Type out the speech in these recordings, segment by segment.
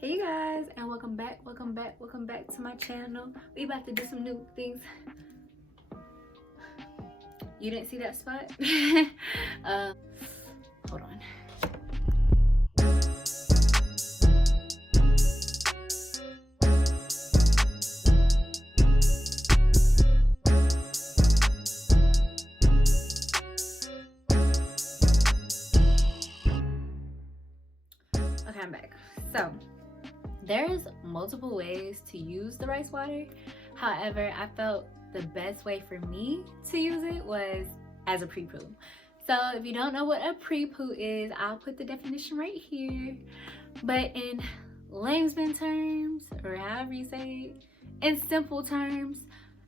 Hey you guys, and welcome back to my channel. We about to do some new things. You didn't see that spot? Hold on. Okay, I'm back. So there's multiple ways to use the rice water. However, I felt the best way for me to use it was as a pre-poo. So if you don't know what a pre-poo is, I'll put the definition right here. But in layman's terms, or however you say it, in simple terms,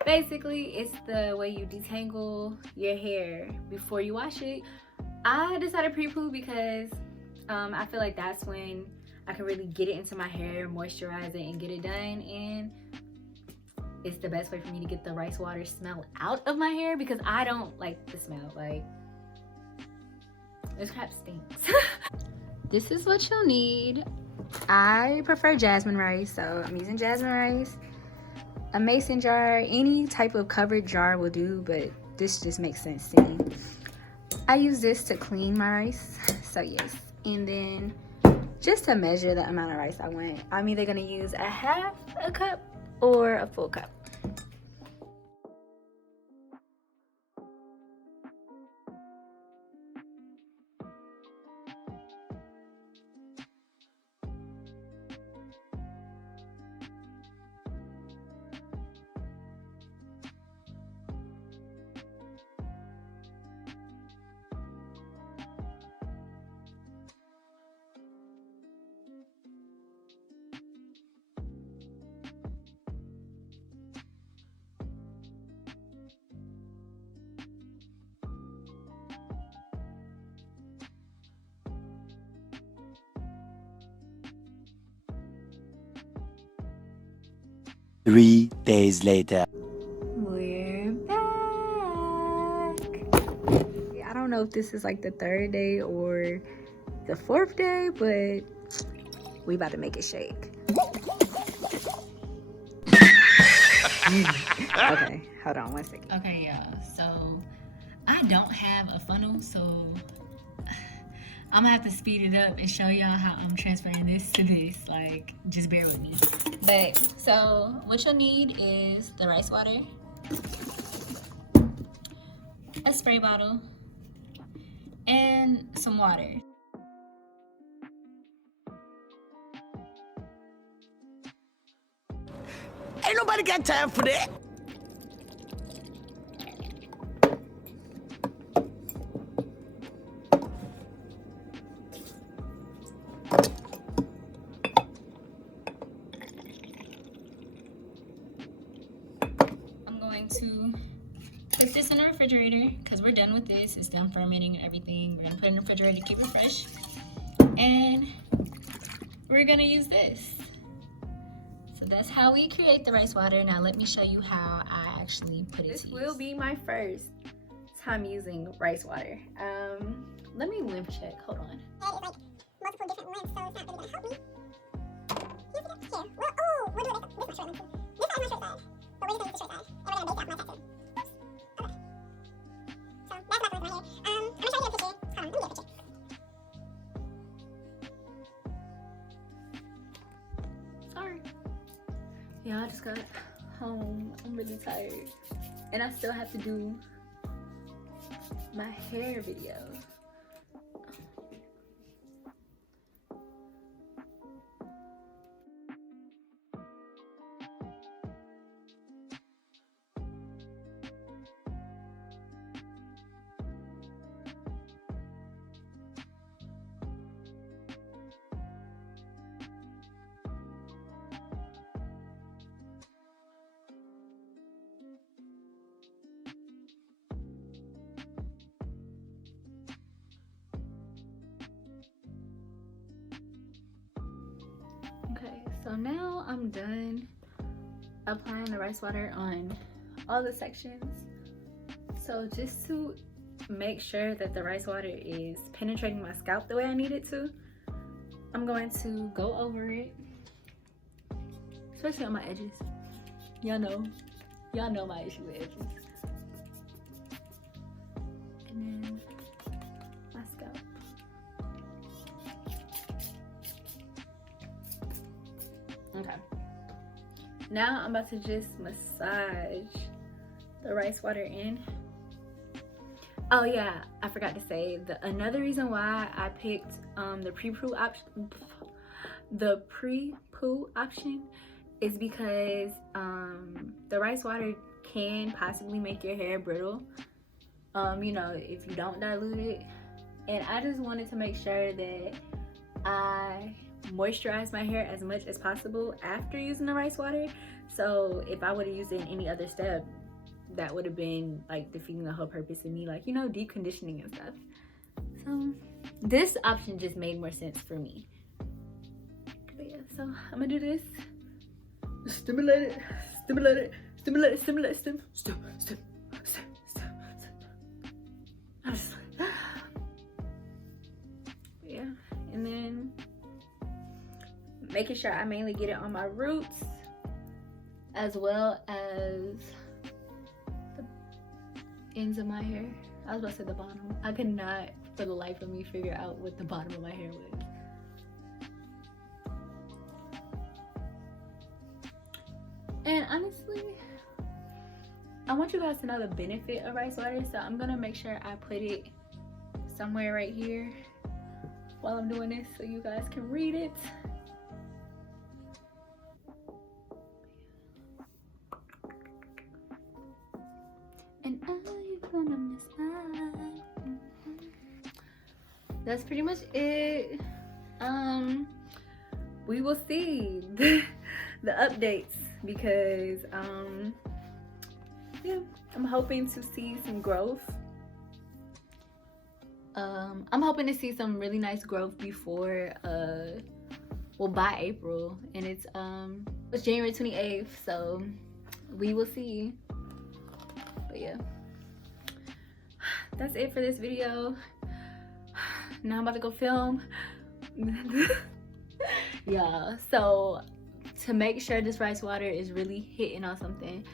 basically it's the way you detangle your hair before you wash it. I decided pre-poo because I feel like that's when I can really get it into my hair, moisturize it, and get it done. And it's the best way for me to get the rice water smell out of my hair because I don't like the smell. Like, this crap stinks. This is what you'll need. I prefer Jasmine Rice, so I'm using Jasmine Rice. A mason jar, any type of covered jar will do, but this just makes sense to me. I use this to clean my rice, so yes. And then just to measure the amount of rice I want, I'm either gonna use a half a cup or a full cup. Three days later. We're back. I don't know if this is like the third day or the fourth day, but we about to make it shake. Okay, hold on one second. Okay, y'all, so I don't have a funnel, so I'm gonna have to speed it up and show y'all how I'm transferring this to this. Like, just bear with me. But so what you'll need is the rice water, a spray bottle, and some water. Ain't nobody got time for that. I'm going to put this in the refrigerator because we're done with this. It's done fermenting and everything. We're gonna put it in the refrigerator to keep it fresh. And we're gonna use this. So that's how we create the rice water. Now let me show you how I actually put it. This will be my first time using rice water. Let me lymph check. Hold on. That is like multiple different lengths, so it's not really gonna help me. Here. Well, oh, we're doing this one short length. This side is my short side, but we're just gonna use the short side, and we're gonna base it off my tattoo. Oops. Okay. So that's what I'm doing right here. I'm gonna try to get a picture. Hold on, let me get a picture. Sorry. Yeah, I just got home. I'm really tired. And I still have to do my hair video. Okay, so now I'm done applying the rice water on all the sections. So just to make sure that the rice water is penetrating my scalp the way I need it to, I'm going to go over it especially on my edges. Y'all know my issue with edges. And then my scalp. Okay. Now I'm about to just massage the rice water in. Oh yeah, I forgot to say another reason why I picked the pre-poo option is because the rice water can possibly make your hair brittle, you know, if you don't dilute it. And I just wanted to make sure that I moisturize my hair as much as possible after using the rice water. So if I would have used it in any other step, that would have been like defeating the whole purpose of me, like, you know, deep conditioning and stuff. So this option just made more sense for me. But yeah, so I'm gonna do this. Stimulate it, stimulate it, stimulate it, stimulate it, I'm just like, yeah, and then making sure I mainly get it on my roots as well as the ends of my hair. I was about to say the bottom. I could not for the life of me figure out what the bottom of my hair was. And honestly, I want you guys to know the benefit of rice water, so I'm gonna make sure I put it somewhere right here while I'm doing this so you guys can read it. And are you gonna miss mine? That's pretty much it. We will see the updates because yeah, I'm hoping to see some growth. I'm hoping to see some really nice growth before well, by April, and it's January 28th, so we will see. But yeah, that's it for this video. Now I'm about to go film. Yeah, so to make sure this rice water is really hitting on something,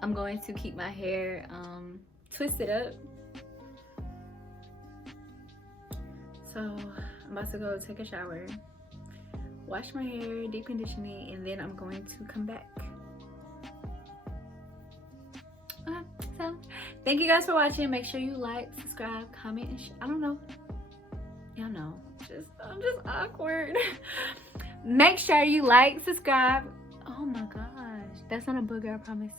I'm going to keep my hair twisted up. So I'm about to go take a shower, wash my hair, deep conditioning, and then I'm going to come back. Okay, so thank you guys for watching. Make sure you like, subscribe, comment, and I don't know. Y'all know, I'm just awkward. Make sure you like, subscribe. Oh my gosh, that's not a booger, I promise.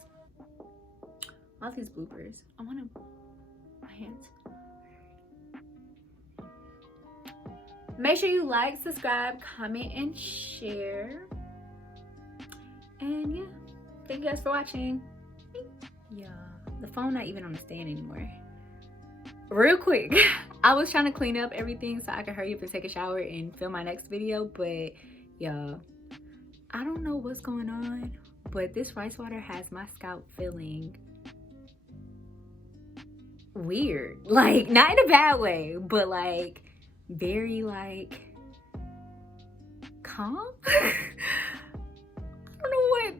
All these bloopers. I want my hands. Make sure you like, subscribe, comment, and share. And yeah, thank you guys for watching. Yeah, the phone not even on the stand anymore. Real quick, I was trying to clean up everything so I could hurry up and take a shower and film my next video, but yeah, I don't know what's going on, but this rice water has my scalp feeling weird. Like, not in a bad way, but like very like calm. I don't know what.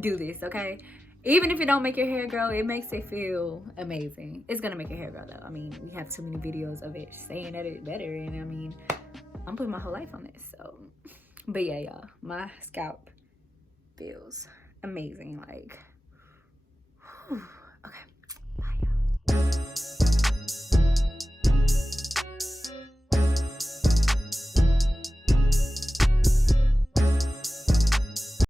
Do this, okay? Even if it don't make your hair grow, it makes it feel amazing. It's gonna make your hair grow though. I mean, we have too many videos of it saying that it's better, and I mean, I'm putting my whole life on this, so. But yeah, y'all, my scalp feels amazing. Like, whew. Okay.